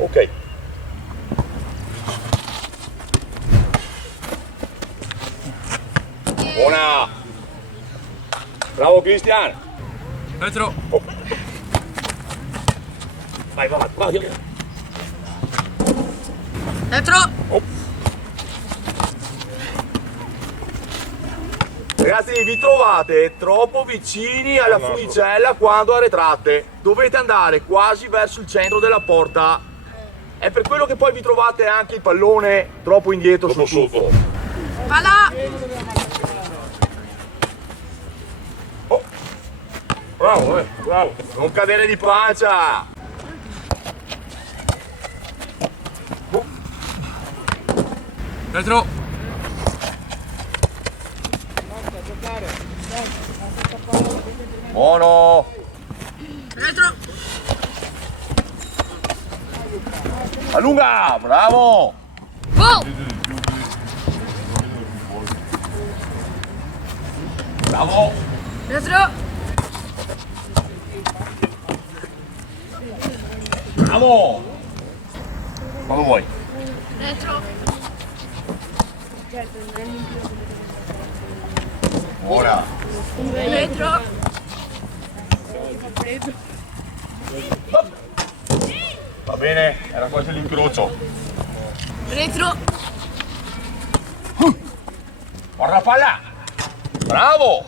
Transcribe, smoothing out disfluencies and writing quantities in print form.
Ok. Buona! Bravo Cristian! Retro. Oh. Vai, vai. Retro. Oh. Ragazzi, vi trovate troppo vicini alla funicella quando arretrate. Dovete andare quasi verso il centro della porta. È per quello che poi vi trovate anche il pallone troppo indietro sul tuffo. Va là. Oh. Bravo, bravo. Non cadere di pancia. Oh. Retro. Buono. Retro. Allunga, bravo. Go. Bravo. Retro. Bravo. Quando vuoi. Retro. Ora. Retro. Va bene, era quasi l'incrocio. Retro. Guarda la palla. Bravo.